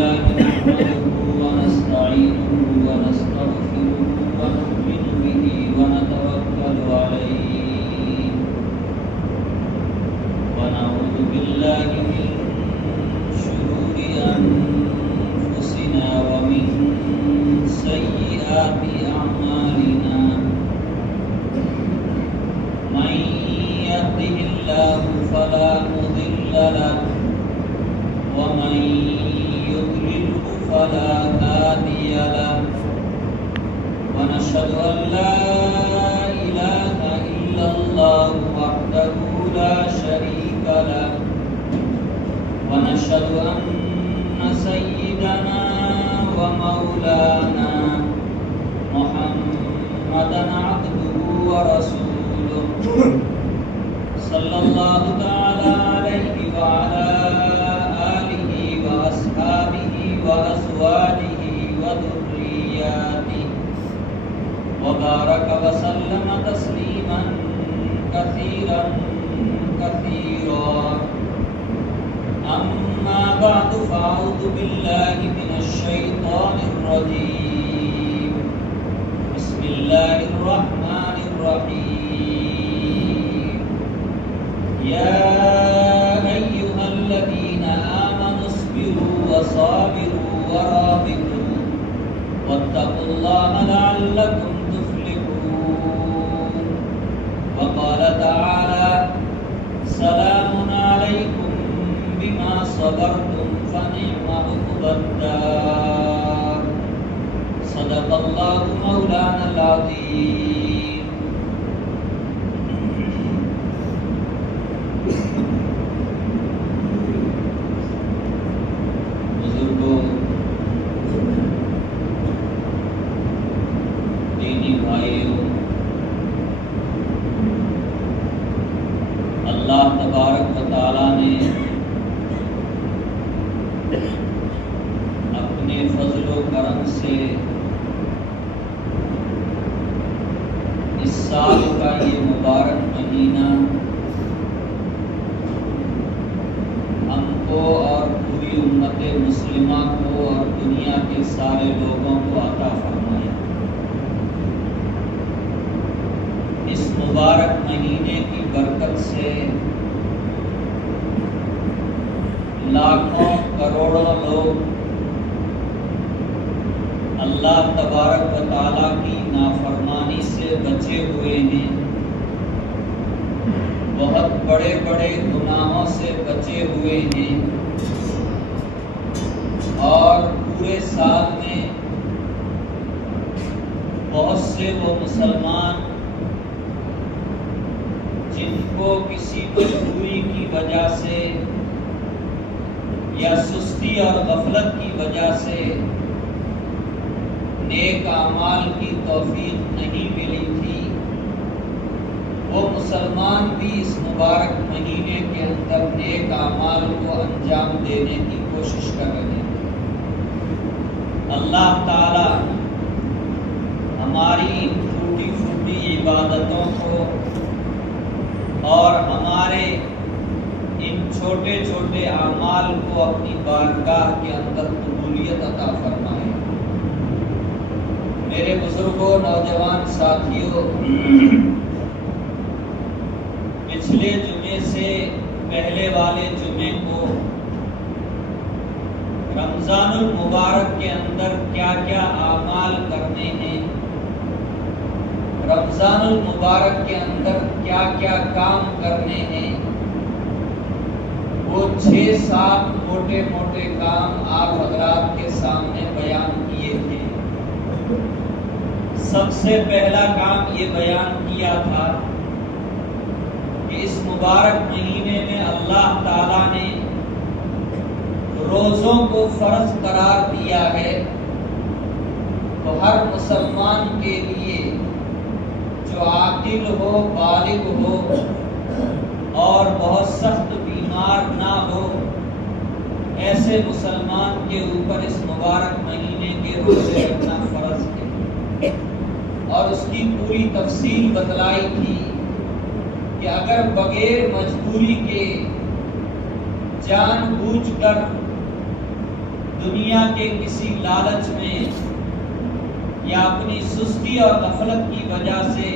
لله نحمده ونستعينه ونستغفره ونؤمن به ونتوكل عليه ونعوذ بالله من شرور أنفسنا ومن سيئات أعمالنا من يهده الله فلا مضل له ومن يضلله فلا هادي له ونشهد أن لا إله إلا الله وحده لا شريك له ونشهد أن سيدنا ومولانا محمدا عبده ورسوله صلى الله تعالى عليه وعلى آله وأصحابه وأزواجه وذرياته وبارك وسلم تسليما كثيرا كثيرا أما بعد فأعوذ بالله من الشيطان الرجيم بسم الله الرحمن الرحيم يا أيها الذين آمنوا اصبروا وصابروا ورابطوا واتقوا الله لعلكم تفلحون وقال تعالى سلام عليكم بما صبرتم فنعم عقبى الدار صدق الله مولانا العظيم بزرگوں، دینی بھائیوں، اللہ تبارک و تعالی نے اپنے فضل و کرم سے اس سال کا یہ مبارک مہینہ ہم کو اور پوری امت مسلمہ کو اور دنیا کے سارے لوگوں کو عطا فرمایا۔ اس مبارک مہینے کی برکت سے لاکھوں کروڑوں لوگ اللہ تبارک و تعالیٰ کی نافرمانی سے بچے ہوئے ہیں، بہت بڑے بڑے گناہوں سے بچے ہوئے ہیں، اور پورے سال میں بہت سے وہ مسلمان جن کو کسی مجبوری کی وجہ سے یا سستی اور غفلت کی وجہ سے نیک اعمال کی توفیق نہیں ملی تھی، وہ مسلمان بھی اس مبارک مہینے کے اندر نیک اعمال کو انجام دینے کی کوشش کر رہے ہیں۔ اللہ تعالی ہماری ٹوٹی پھوٹی عبادتوں کو اور ہمارے ان چھوٹے چھوٹے اعمال کو اپنی بارگاہ کے اندر قبولیت عطا فرمائے۔ میرے بزرگوں، نوجوان ساتھیوں، پچھلے جمعے سے پہلے والے جمعے کو رمضان المبارک کے اندر کیا کیا اعمال کرنے ہیں، رمضان المبارک کے اندر کیا کیا کام کرنے ہیں، وہ 6-7 موٹے موٹے کام آپ حضرات کے سامنے بیان کیے تھے۔ سب سے پہلا کام یہ بیان کیا تھا کہ اس مبارک مہینے میں اللہ تعالیٰ نے روزوں کو فرض قرار دیا ہے، تو ہر مسلمان کے لیے جو عاقل ہو، بالغ ہو اور بہت سخت بیمار نہ ہو، ایسے مسلمان کے اوپر اس مبارک مہینے کے روزے رکھنا فرض ہے، اور اس کی پوری تفصیل بتلائی تھی کہ اگر بغیر مجبوری کے جان بوجھ کر دنیا کے کسی لالچ میں یا اپنی سستی اور غفلت کی وجہ سے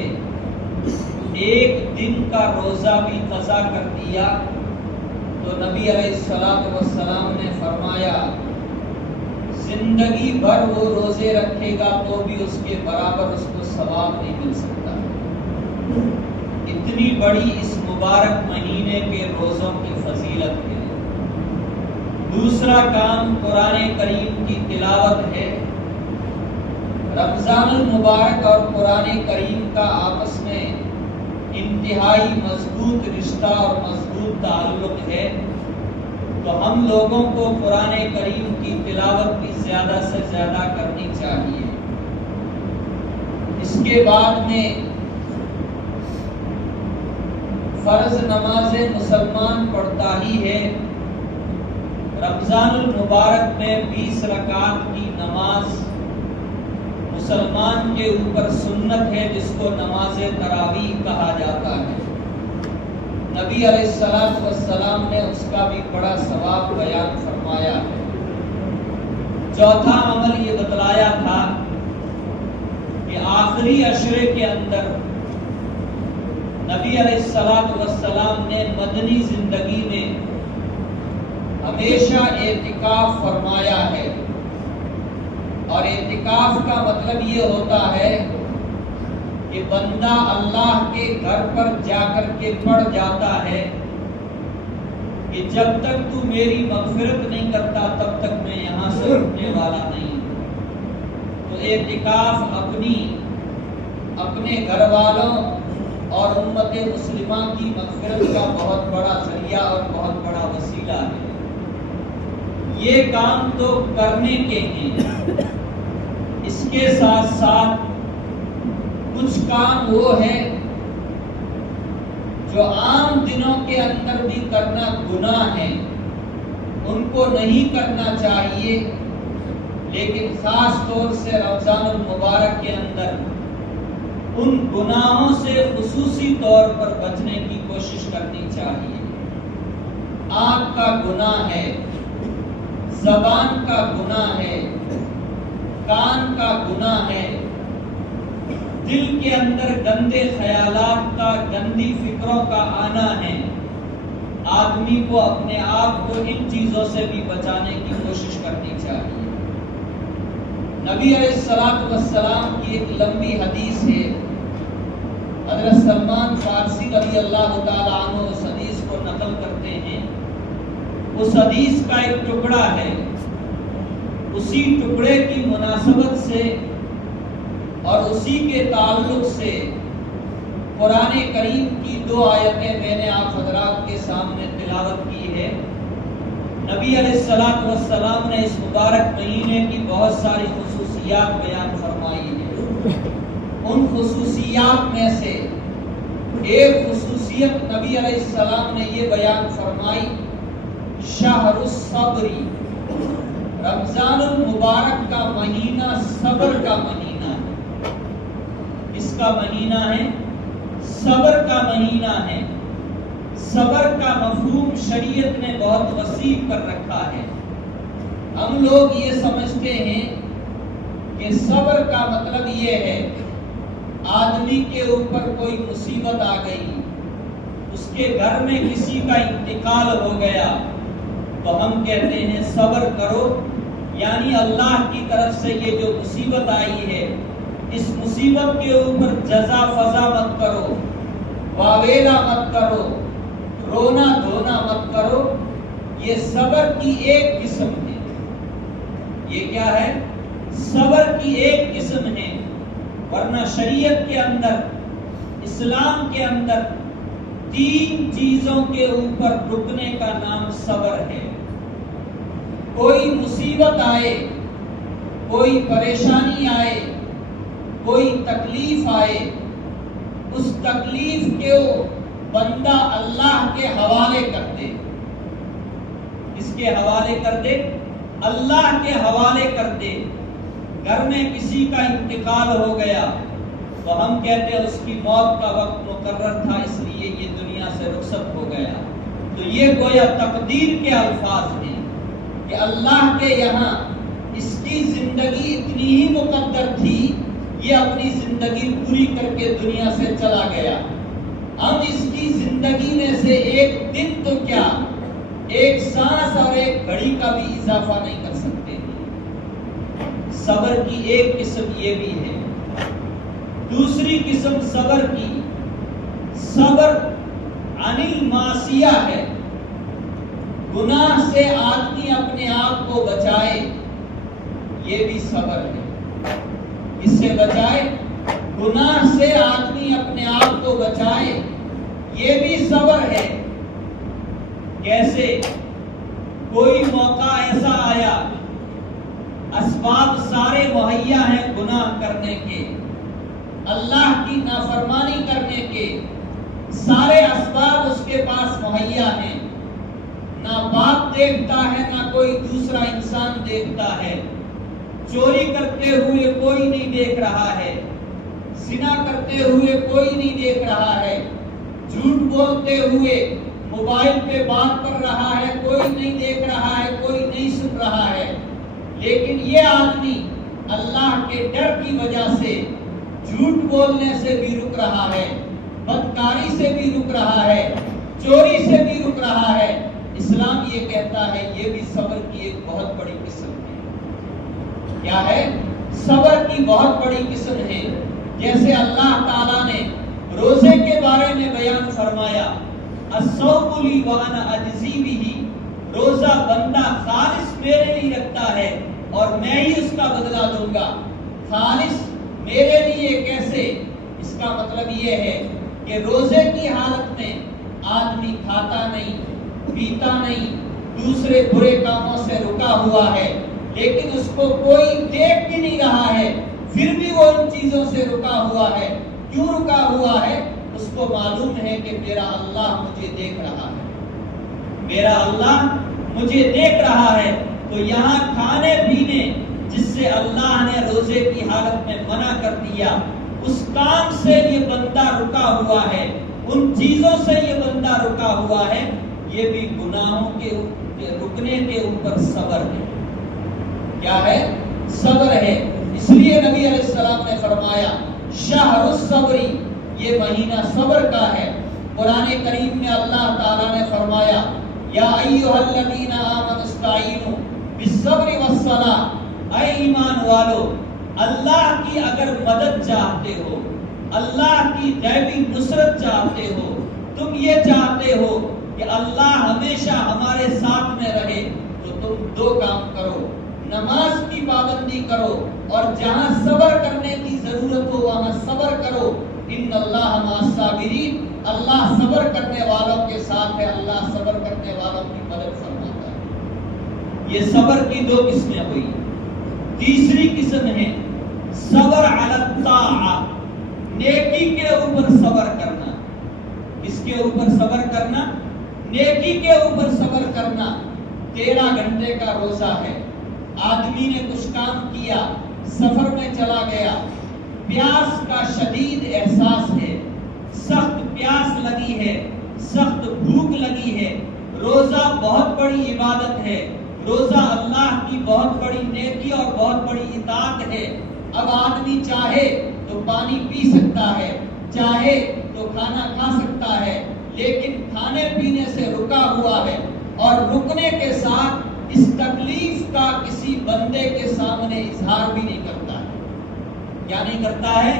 ایک دن کا روزہ بھی قضا کر دیا تو نبی علیہ السلام نے فرمایا زندگی بھر وہ روزے رکھے گا تو بھی اس کے برابر اس کو ثواب نہیں مل سکتا۔ اتنی بڑی اس مبارک مہینے کے روزوں کی فضیلت ہے۔ دوسرا کام قرآن کریم کی تلاوت ہے۔ رمضان المبارک اور قرآن کریم کا آپس میں انتہائی مضبوط رشتہ اور مضبوط تعلق ہے، تو ہم لوگوں کو قرآن کریم کی تلاوت بھی زیادہ سے زیادہ کرنی چاہیے۔ اس کے بعد میں فرض نماز مسلمان پڑھتا ہی ہے۔ رمضان المبارک میں 20 رکعت کی نماز مسلمان کے اوپر سنت ہے، جس کو نماز تراویح کہا جاتا ہے۔ نبی علیہ السلام نے اس کا بھی بڑا ثواب بیان فرمایا ہے۔ چوتھا عمل یہ بتلایا تھا کہ آخری عشرے کے اندر نبی علیہ السلام نے مدنی زندگی میں ہمیشہ اعتکاف فرمایا ہے، اور اعتکاف کا مطلب یہ ہوتا ہے کہ بندہ اللہ کے گھر پر جا کر کے پڑ جاتا ہے کہ جب تک تو میری مغفرت نہیں کرتا تب تک میں یہاں سے اٹھنے والا نہیں ہوں۔ تو اعتکاف اپنے گھر والوں اور امت مسلمہ کی مغفرت کا بہت بڑا ذریعہ اور بہت بڑا وسیلہ ہے۔ یہ کام تو کرنے کے ہیں، اس کے ساتھ ساتھ کچھ کام وہ ہے جو عام دنوں کے اندر بھی کرنا گناہ ہے، ان کو نہیں کرنا چاہیے، لیکن خاص طور سے رمضان المبارک کے اندر ان گناہوں سے خصوصی طور پر بچنے کی کوشش کرنی چاہیے۔ آنکھ کا گناہ ہے، زبان کا گناہ ہے، کان کا گناہ ہے، دل کے اندر گندے خیالات کا، گندی فکروں کا آنا ہے۔ آدمی کو اپنے آپ کو ان چیزوں سے بھی بچانے کی کوشش کرنی چاہیے۔ نبی علیہ السلام کی ایک لمبی حدیث ہے، حضرت سلمان فارسی رضی اللہ تعالیٰ عنہ اس حدیث کو نقل کرتے ہیں۔ اس حدیث کا ایک ٹکڑا ہے، اسی ٹکڑے کی مناسبت سے اور اسی کے تعلق سے قرآن کریم کی 2 آیتیں میں نے آپ حضرات کے سامنے تلاوت کی ہے۔ نبی علیہ السلام نے اس مبارک مہینے کی بہت ساری خصوصیات بیان فرمائی ہیں۔ ان خصوصیات میں سے ایک خصوصیت نبی علیہ السلام نے یہ بیان فرمائی، شہر الصبر، رمضان المبارک کا مہینہ صبر کا مہینہ ہے۔ اس کا مہینہ ہے صبر کا مہینہ ہے۔ صبر کا مفہوم شریعت نے بہت وسیع کر رکھا ہے۔ ہم لوگ یہ سمجھتے ہیں کہ صبر کا مطلب یہ ہے آدمی کے اوپر کوئی مصیبت آ گئی، اس کے گھر میں کسی کا انتقال ہو گیا تو ہم کہتے ہیں صبر کرو، یعنی اللہ کی طرف سے یہ جو مصیبت آئی ہے اس مصیبت کے اوپر جزا فضا مت کرو، واویلا مت کرو، رونا دھونا مت کرو۔ یہ صبر کی ایک قسم ہے۔ یہ کیا ہے؟ صبر کی ایک قسم ہے، ورنہ شریعت کے اندر، اسلام کے اندر 3 چیزوں کے اوپر رکنے کا نام صبر ہے۔ کوئی مصیبت آئے، کوئی پریشانی آئے، کوئی تکلیف آئے، اس تکلیف کو بندہ اللہ کے حوالے کر دے۔ اس کے حوالے کر دے، اللہ کے حوالے کر دے۔ گھر میں کسی کا انتقال ہو گیا تو ہم کہتے ہیں اس کی موت کا وقت مقرر تھا، اس لیے یہ دنیا سے رخصت ہو گیا، تو یہ گویا تقدیر کے الفاظ ہیں۔ کہ اللہ کے یہاں اس کی زندگی اتنی ہی مقدر تھی، یہ اپنی زندگی پوری کر کے دنیا سے چلا گیا، ہم اس کی زندگی میں سے ایک دن تو کیا، ایک سانس اور ایک گھڑی کا بھی اضافہ نہیں کر سکتے۔ صبر کی ایک قسم یہ بھی ہے۔ دوسری قسم صبر کی، صبر عن المعصیہ ہے، گناہ سے آدمی اپنے آپ کو بچائے، یہ بھی صبر ہے۔ اس سے بچائے، گناہ سے آدمی اپنے آپ کو بچائے، یہ بھی صبر ہے۔ کیسے؟ کوئی موقع ایسا آیا، اسباب سارے مہیا ہیں گناہ کرنے کے، اللہ کی نافرمانی کرنے کے، سارے اسباب اس کے پاس مہیا ہیں، نہ باپ دیکھتا ہے نہ کوئی دوسرا انسان دیکھتا ہے، چوری کرتے ہوئے کوئی نہیں دیکھ رہا ہے، زنا کرتے ہوئے کوئی نہیں دیکھ رہا ہے، جھوٹ بولتے ہوئے موبائل پہ بات کر رہا ہے کوئی نہیں دیکھ رہا ہے، کوئی نہیں سن رہا ہے، لیکن یہ آدمی اللہ کے ڈر کی وجہ سے جھوٹ بولنے سے بھی رک رہا ہے، بدکاری سے بھی رک رہا ہے، چوری سے بھی رک رہا ہے۔ اسلام یہ کہتا ہے یہ بھی صبر کی ایک بہت بڑی قسم ہے۔ کیا ہے؟ صبر کی بہت بڑی قسم ہے۔ جیسے اللہ تعالیٰ نے روزے کے بارے میں بیان فرمایا، الصوم لی وانا اجزی بہ، روزہ بندہ خالص میرے لیے رکھتا ہے اور میں ہی اس کا بدلہ دوں گا۔ خالص میرے لیے کیسے؟ اس کا مطلب یہ ہے کہ روزے کی حالت میں آدمی کھاتا نہیں، پیتا نہیں، دوسرے برے کاموں سے رکا ہوا ہے، لیکن اس کو کوئی دیکھ بھی نہیں رہا ہے، پھر بھی وہ ان چیزوں سے رکا ہوا ہے۔ کیوں رکا ہوا ہے؟ اس کو معلوم ہے کہ میرا اللہ مجھے دیکھ رہا ہے، میرا اللہ مجھے دیکھ رہا ہے۔ تو یہاں کھانے پینے جس سے اللہ نے روزے کی حالت میں منع کر دیا، اس کام سے یہ بندہ رکا ہوا ہے، ان چیزوں سے یہ بندہ رکا ہوا ہے، یہ بھی گناہوں کے رکنے کے اوپر صبر ہے۔ کیا ہے؟ صبر ہے۔ اس لیے نبی علیہ السلام نے فرمایا شہر الصبر، یہ مہینہ صبر کا ہے۔ قرآن کریم میں اللہ تعالیٰ نے فرمایا یا ایھا الذین آمنوا استعینوا بالصبر والصلاۃ، اے ایمان والو اللہ کی اگر مدد چاہتے ہو، اللہ کی غیبی نصرت چاہتے ہو، تم یہ چاہتے ہو کہ اللہ ہمیشہ ہمارے ساتھ میں رہے، تو تم دو کام کرو، نماز کی پابندی کرو اور جہاں صبر کرنے کی ضرورت ہو وہاں صبر کرو۔ ان اللہ مع الصابرین، اللہ صبر کرنے والوں کے ساتھ ہے، اللہ صبر کرنے والوں کی مدد فرماتا ہے۔ یہ صبر کی دو قسمیں ہوئی۔ تیسری قسم ہے صبر علی الطاعہ، نیکی کے اوپر صبر کرنا۔ کس کے اوپر صبر کرنا؟ نیکی کے اوپر صبر کرنا۔ 13 گھنٹے کا روزہ ہے، آدمی نے کچھ کام کیا، سفر میں چلا گیا، پیاس کا شدید احساس ہے، سخت پیاس لگی ہے، سخت بھوک لگی ہے، روزہ بہت بڑی عبادت ہے، روزہ اللہ کی بہت بڑی نیکی اور بہت بڑی اطاعت ہے۔ اب آدمی چاہے تو پانی پی سکتا ہے، چاہے تو کھانا کھا سکتا ہے، لیکن کھانے پینے سے رکا ہوا ہے، اور رکنے کے ساتھ اس تکلیف کا کسی بندے کے سامنے اظہار بھی نہیں کرتا ہے۔ کیا نہیں کرتا ہے؟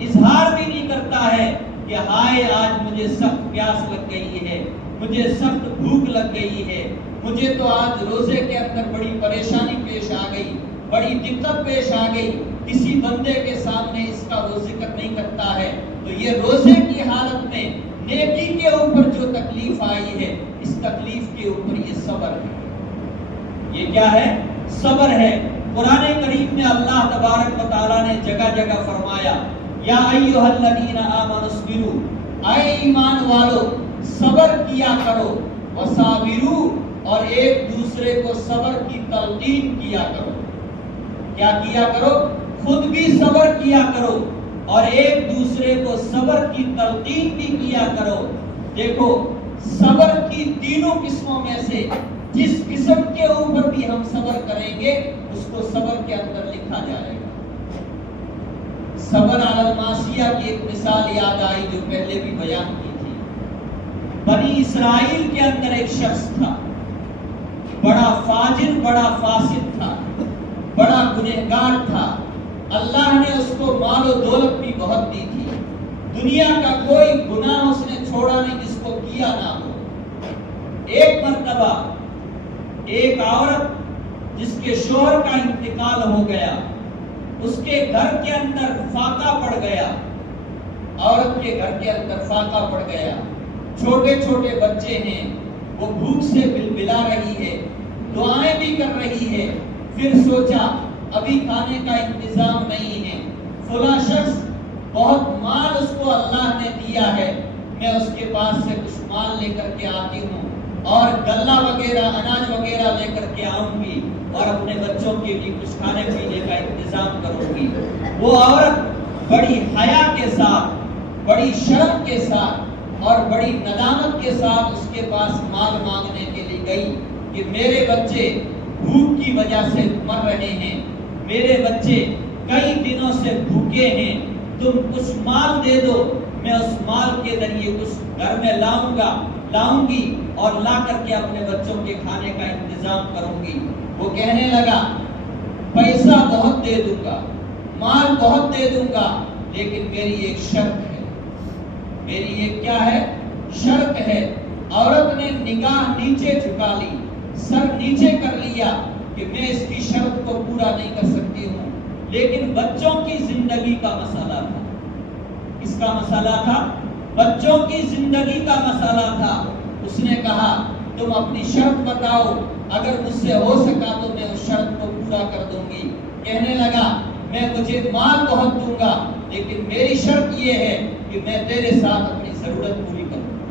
اظہار بھی نہیں کرتا ہے کہ ہائے آج مجھے سخت پیاس لگ گئی ہے، مجھے سخت بھوک لگ گئی ہے، مجھے تو آج روزے کے اندر بڑی پریشانی پیش آ گئی، بڑی دقت پیش آ گئی، کسی بندے کے سامنے اس کا وہ ذکر نہیں کرتا ہے۔ تو یہ روزے کی حالت میں نیکی کے اوپر جو تکلیف آئی ہے، اس تکلیف کے اوپر یہ صبر ہے۔ یہ کیا ہے؟ صبر ہے۔ قرآن کریم میں اللہ تبارک و تعالیٰ نے جگہ جگہ فرمایا یا ایھا الذین آمنوا اصبروا، اے ایمان والو صبر کیا کرو، وصابروا، اور ایک دوسرے کو صبر کی تلقین کیا کرو۔ کیا کیا کرو؟ خود بھی صبر کیا کرو اور ایک دوسرے کو صبر کی تلقین بھی کیا کرو۔ دیکھو صبر کی تینوں قسموں میں سے جس قسم کے اوپر بھی ہم صبر کریں گے اس کو صبر کے اندر لکھا جائے گا۔ صبر علی المعصیہ کی ایک مثال یاد آئی جو پہلے بھی بیان کی تھی۔ بنی اسرائیل کے اندر ایک شخص تھا، بڑا فاجر، بڑا فاسد تھا، بڑا گنہگار تھا۔ اللہ نے اس کو مال و دولت بھی بہت دی تھی، دنیا کا کوئی گناہ اس نے چھوڑا نہیں جس کو کیا نہ ہو۔ ایک مرتبہ ایک عورت جس کے شوہر کا انتقال ہو گیا، اس کے گھر کے اندر فاقہ پڑ گیا، عورت کے گھر کے اندر فاقہ پڑ گیا، چھوٹے چھوٹے بچے ہیں، وہ بھوک سے بلبلا رہی ہے، دعائیں بھی کر رہی ہے۔ پھر سوچا ابھی کھانے کا انتظام نہیں ہے، فلاں شخص بہت مال اس کو اللہ نے دیا ہے، میں اس کے پاس سے کچھ مال لے کر کے آتی ہوں اور غلہ وغیرہ اناج وغیرہ لے کر کے آؤں گی اور اپنے بچوں کے لیے کچھ کھانے پینے کا انتظام کروں گی۔ وہ عورت بڑی حیا کے ساتھ، بڑی شرم کے ساتھ اور بڑی ندامت کے ساتھ اس کے پاس مال مانگنے کے لیے گئی کہ میرے بچے بھوک کی وجہ سے مر رہے ہیں، میرے بچے کئی دنوں سے بھوکے ہیں، تم کچھ مال دے دو، میں اس مال کے ذریعے کچھ گھر میں لاؤں گی اور لا کر کے اپنے بچوں کے کھانے کا انتظام کروں گی۔ وہ کہنے لگا پیسہ بہت دے دوں گا، مال بہت دے دوں گا، لیکن میری ایک شرط ہے۔ میری ایک کیا ہے؟ شرط ہے۔ عورت نے نگاہ نیچے جھکا لی، سر نیچے کر لیا کہ میں اس کی شرط کو پورا نہیں کر سکتی ہوں، لیکن بچوں کی زندگی کا مسئلہ تھا۔ کس کا مسئلہ تھا؟ بچوں کی زندگی کا مسئلہ تھا۔ اس نے کہا تم اپنی شرط بتاؤ، اگر مجھ سے ہو سکا تو میں اس شرط کو پورا کر دوں گی۔ کہنے لگا مجھے مال بہت دوں گا، لیکن میری شرط یہ ہے کہ میں تیرے ساتھ اپنی ضرورت پوری کروں گا۔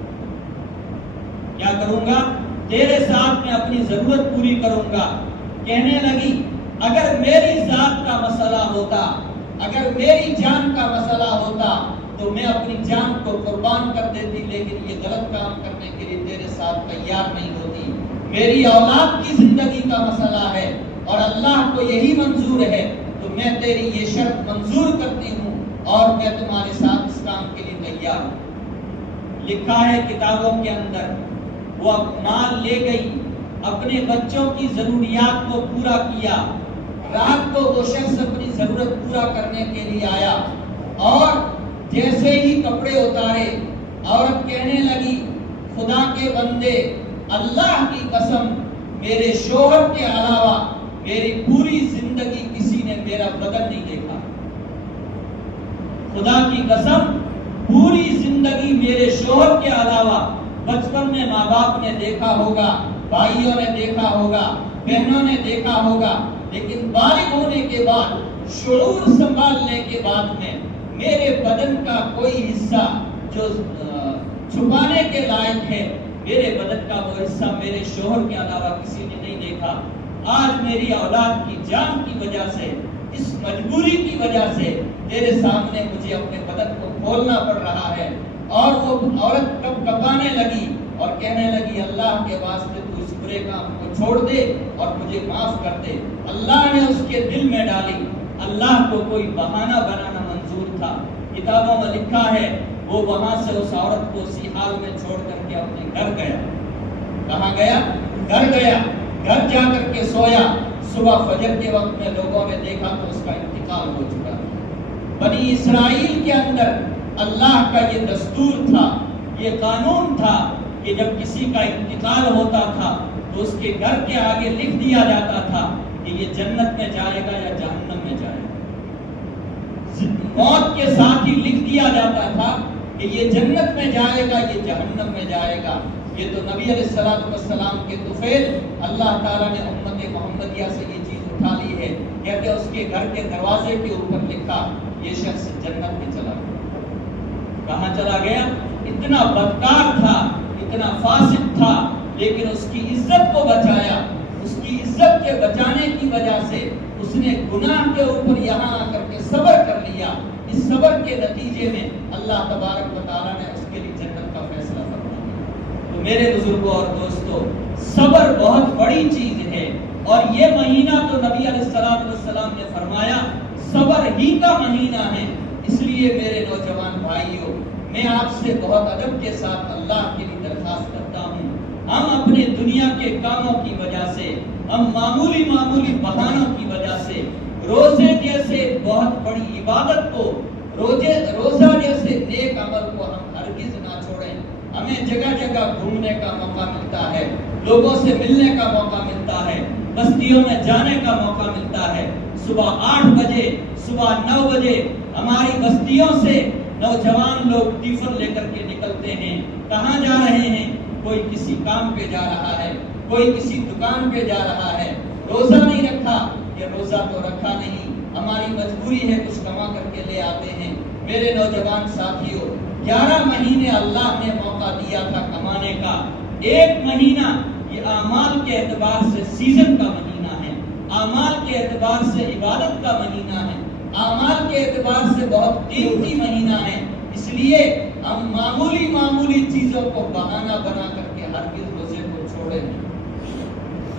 کیا کروں گا؟ تیرے ساتھ میں اپنی ضرورت پوری کروں گا۔ کہنے لگی اگر میری ذات کا مسئلہ ہوتا، اگر میری جان کا مسئلہ ہوتا تو میں اپنی جان کو قربان کر دیتی، لیکن یہ غلط کام کرنے کے لیے تیرے ساتھ تیار نہیں ہوتی۔ میری اولاد کی زندگی کا مسئلہ ہے اور اللہ کو یہی منظور ہے، تو میں تیری یہ شرط منظور کرتی ہوں اور میں تمہارے ساتھ اس کام کے لیے تیار ہوں۔ لکھا ہے کتابوں کے اندر، وہ مال لے گئی، اپنے بچوں کی ضروریات کو پورا کیا۔ رات کو وہ شخص اپنی ضرورت پورا کرنے کے لیے آیا اور جیسے ہی کپڑے اتارے، عورت کہنے لگی خدا کے بندے، اللہ کی قسم میرے شوہر کے علاوہ میری پوری زندگی کسی نے میرا بدن نہیں دیکھا۔ خدا کی قسم پوری زندگی میرے شوہر کے علاوہ بچپن میں ماں باپ نے دیکھا ہوگا، بھائیوں نے دیکھا ہوگا، بہنوں نے دیکھا ہوگا، لیکن بالغ ہونے کے بعد، شعور سنبھالنے کے بعد میں میرے بدن کا کوئی حصہ جو چھپانے کے لائق ہے، میرے بدن کا وہ حصہ میرے شوہر کے علاوہ کسی نے نہیں دیکھا۔ آج میری اولاد کی جان کی وجہ سے، اس مجبوری کی وجہ سے تیرے سامنے مجھے اپنے بدن کو کھولنا پڑ رہا ہے۔ اور وہ عورت کب کپانے لگی اور کہنے لگی اللہ کے واسطے تو اس برے کام کو چھوڑ دے اور مجھے معاف کر دے۔ اللہ نے اس کے دل میں ڈالی، اللہ کو کوئی بہانہ بنانا منظور تھا۔ کتابوں میں لکھا ہے وہ وہاں سے اس عورت کو اسی حال میں چھوڑ کر کے اپنے گھر گیا۔ کہاں گیا؟ گھر گیا۔ گھر جا کر کے سویا۔ صبح فجر کے وقت میں لوگوں نے دیکھا تو اس کا انتقال ہو چکا تھا۔ بنی اسرائیل کے اندر اللہ کا یہ دستور تھا، یہ قانون تھا کہ جب کسی کا انتقال ہوتا تھا تو اس کے گھر کے آگے لکھ دیا جاتا تھا کہ یہ جنت میں جائے گا یا جہنم میں جائے گا۔ موت کے ساتھ ہی لکھ دیا جاتا تھا کہ یہ جنت میں جائے گا، یہ جہنم میں جائے گا۔ یہ تو نبی علیہ السلام کے طفیل اللہ تعالیٰ نے امت محمدیہ سے یہ چیز اٹھا لی ہے۔ کہتے اس کے گھر کے دروازے کے اوپر لکھا یہ شخص جنت میں چلا گیا۔ کہاں چلا گیا؟ اتنا بدکار تھا، اتنا فاسد تھا، لیکن اس کی عزت کو بچایا۔ اس کی عزت کے بچانے کی وجہ سے اس نے گناہ کے اوپر یہاں آ کر کے صبر کر لیا۔ اس صبر کے نتیجے میں اللہ تبارک و تعالیٰ نے اس کے لیے جنت کا فیصلہ فرما دیا۔ تو تو میرے بزرگوں اور دوستوں، صبر بہت بڑی چیز ہے، اور یہ مہینہ تو نبی علیہ السلام نے فرمایا صبر ہی کا مہینہ ہے۔ اس لیے میرے نوجوان بھائیوں، میں آپ سے بہت ادب کے ساتھ اللہ کے لیے درخواست کرتا ہوں، ہم اپنے دنیا کے کاموں کی وجہ سے، ہم معمولی بہانوں کی وجہ سے روزے جیسے بہت بڑی عبادت کو، روزہ جیسے نیک عمل کو ہم ہرگز نہ چھوڑیں۔ ہمیں جگہ جگہ گھومنے کا موقع ملتا ہے، لوگوں سے ملنے کا موقع ملتا ہے، بستیوں میں جانے کا موقع ملتا ہے۔ صبح 8 بجے، صبح 9 بجے ہماری بستیوں سے نوجوان لوگ ٹیفن لے کر کے نکلتے ہیں۔ کہاں جا رہے ہیں؟ کوئی کسی کام پہ جا رہا ہے، کوئی کسی دکان پہ جا رہا ہے۔ روزہ نہیں رکھا، یہ روزہ تو رکھا نہیں، ہماری مجبوری ہے، کچھ کما کر کے لے آتے ہیں۔ میرے نوجوان ساتھیوں، 11 مہینے اللہ نے موقع دیا تھا کمانے کا، ایک مہینہ یہ اعمال کے اعتبار سے سیزن کا مہینہ ہے، اعمال کے اعتبار سے عبادت کا مہینہ ہے، اعمال کے اعتبار سے بہت قیمتی مہینہ ہے۔ اس لیے ہم معمولی چیزوں کو بہانہ بنا کر کے ہرگز روزے کو چھوڑیں۔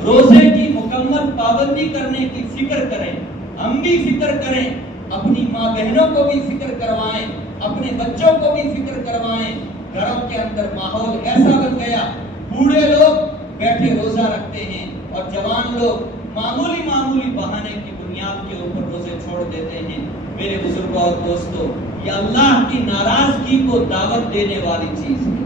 روزے کی مکمل پابندی کرنے کی فکر کریں، ہم بھی فکر کریں، اپنی ماں بہنوں کو بھی فکر کروائیں، اپنے بچوں کو بھی فکر کروائیں۔ گھروں کے اندر ماحول ایسا بن گیا، بوڑھے لوگ بیٹھے روزہ رکھتے ہیں اور جوان لوگ معمولی بہانے کی بنیاد کے اوپر روزے چھوڑ دیتے ہیں۔ میرے بزرگوں اور دوستوں، یہ اللہ کی ناراضگی کو دعوت دینے والی چیز ہے،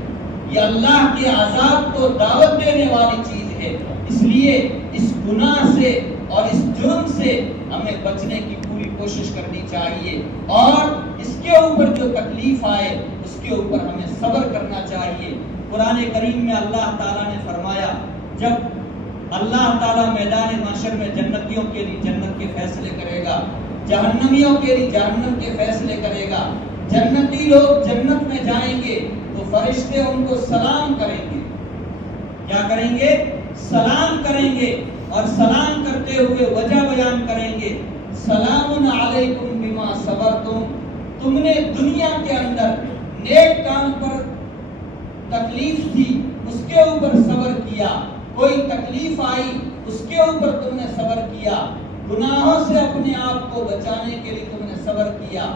یہ اللہ کے عذاب کو دعوت دینے والی چیز ہے۔ اس لیے اس گناہ سے اور اس جرم سے ہمیں بچنے کی پوری کوشش کرنی چاہیے، اور اس کے اوپر جو تکلیف آئے اس کے اوپر ہمیں صبر کرنا چاہیے۔ قرآن کریم میں اللہ تعالیٰ نے فرمایا، جب اللہ تعالیٰ میدان محشر میں جنتیوں کے لیے جنت کے فیصلے کرے گا، جہنمیوں کے لیے جہنم کے فیصلے کرے گا، جنتی لوگ جنت میں جائیں گے تو فرشتے ان کو سلام کریں گے۔ کیا کریں گے؟ سلام کریں گے، اور سلام کرتے ہوئے وجہ بیان کریں گے، سلام علیکم بما صبرتم، تم نے دنیا کے اندر نیک کام پر تکلیف تھی اس کے اوپر صبر کیا، کوئی تکلیف آئی اس کے اوپر تم نے صبر کیا، گناہوں سے اپنے آپ کو بچانے کے لیے تم نے صبر کیا،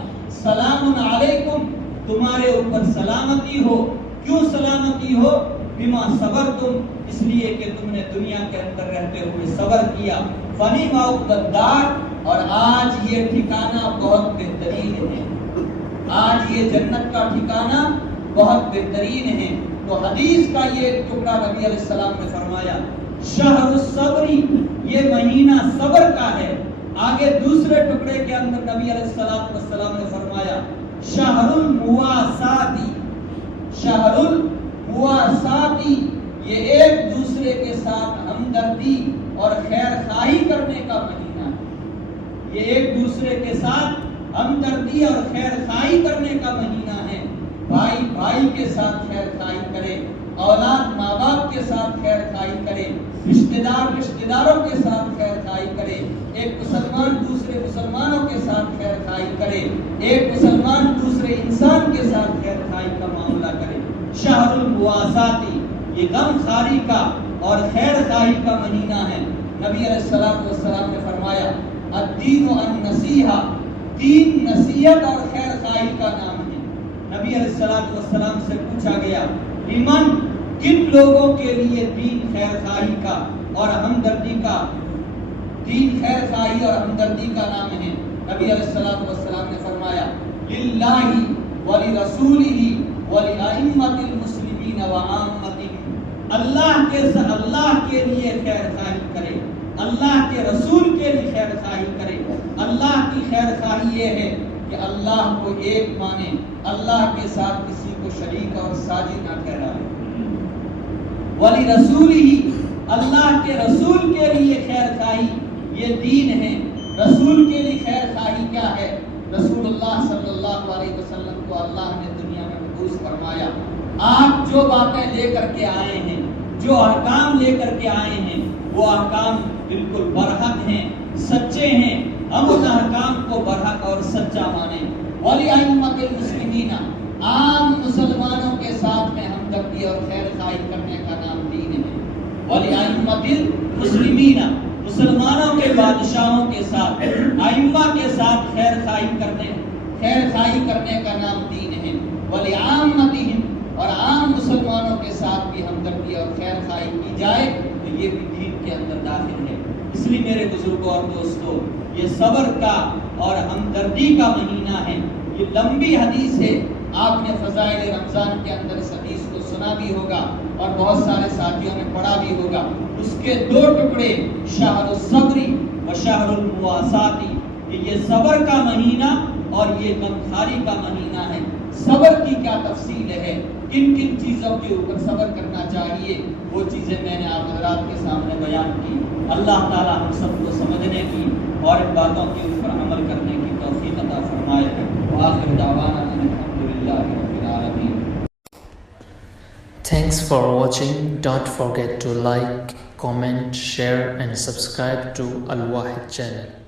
سلام علیکم، تمہارے اوپر سلامتی ہو۔ کیوں سلامتی ہو؟ بما صبرتم، اس لیے کہ تم نے دنیا کے اندر رہتے ہوئے صبر کیا۔ فنعم عقبی الدار، اور آج یہ ٹھکانہ بہت بہترین ہے، آج یہ جنت کا ٹھکانہ بہت بہترین ہے۔ تو حدیث کا یہ ٹکڑا نبی علیہ السلام نے فرمایا، شہر الصبر، یہ مہینہ صبر کا ہے۔ آگے دوسرے ٹکڑے کے اندر نبی علیہ السلام نے فرمایا، شہر المواسات، شہر المواسات، یہ ایک دوسرے کے ساتھ ہمدردی اور خیر خواہی کرنے کا مہینہ ہے، یہ ایک دوسرے کے ساتھ ہمدردی اور خیر خواہی کرنے کا مہینہ ہے۔ بھائی بھائی کے ساتھ خیر خواہی کرے، اولاد ماں باپ کے ساتھ خیر خواہی کرے، رشتہ دار رشتہ داروں کے ساتھ خیر خواہی کرے، ایک مسلمان دوسرے مسلمانوں کے ساتھ خیر خواہی کرے، ایک مسلمان دوسرے انسان کے ساتھ خیر خواہی کا معاملہ کرے۔ شہر المواسات، یہ غم خواری کا اور خیر خواہی کا مہینہ ہے۔ نبی علیہ السلام نے فرمایا، الدین النصیحہ، دین نصیحت اور خیر خواہی کا نام ہے۔ نبی علیہ السلام سے پوچھا گیا، لمن، کن لوگوں کے لیے دین خیر خواہی کا اور ہمدردی کا، دین خیر خواہی اور ہمدردی کا نام ہے؟ نبی علیہ السلام نے فرمایا، للہ ولرسولہ ولائمۃ المسلمین وعامتہم، اللہ کے لیے خیر خواہی کرے، اللہ کے رسول کے لیے خیر خواہی کرے۔ اللہ کی خیر خواہی یہ ہے کہ اللہ کو ایک مانے، اللہ کے ساتھ کسی کو شریک اور ساجی نہ ٹھہرائے۔ وَلِرَسُولِهِ، اللہ کے رسول کے لیے خیر خواہی، یہ دین ہے۔ رسول کے لیے خیر خواہی کیا ہے؟ رسول اللہ صلی اللہ علیہ وسلم کو اللہ نے دنیا میں مبعوث فرمایا، آپ جو باتیں لے کر کے آئے ہیں، جو احکام لے کر کے آئے ہیں، وہ احکام بالکل برحق ہیں، سچے ہیں، ہم ان احکام کو برحق اور سچا مانیں۔ وَلِأَئِمَّةِ الْمُسْلِمِينَ، عام مسلمانوں کے ساتھ میں ہمدردی ہمدردی اور خیر خواہی کرنے کا نام دین ہے. وَلِأَئِمَّةِ الْمُسْلِمِينَ مسلمانوں کے بادشاہوں کے ساتھ ائمہ کے ساتھ خیر خواہی کرنے کا نام دین ہے. وَلِعَامَّتِهِمْ اور عام مسلمانوں کے ساتھ بھی ہمدردی اور خیر خواہی کی جائے تو یہ بھی دین کے اندر داخل ہے. اس لیے میرے بزرگوں اور دوستوں یہ صبر کا اور ہمدردی کا مہینہ ہے. یہ لمبی حدیث ہے. آپ نے فضائل رمضان کے اندر اس حدیث کو سنا بھی ہوگا اور بہت سارے ساتھیوں نے پڑھا بھی ہوگا. اس کے دو ٹکڑے شہر الصبر و شہر المواساتی کہ یہ صبر کا مہینہ اور یہ غمخواری کا مہینہ ہے. صبر کی کیا تفصیل ہے, کن کن چیزوں کے اوپر صبر کرنا چاہیے, وہ چیزیں میں نے آپ حضرات کے سامنے بیان کی. اللہ تعالی ہم سب کو سمجھنے کی اور ان باتوں کے اوپر عمل کرنے کی توفیق عطا فرمائے. وآخر دعوانا الحمدللہ رب العالمین. Thanks for watching. Don't forget to like, comment, share and subscribe to Al Wahid channel.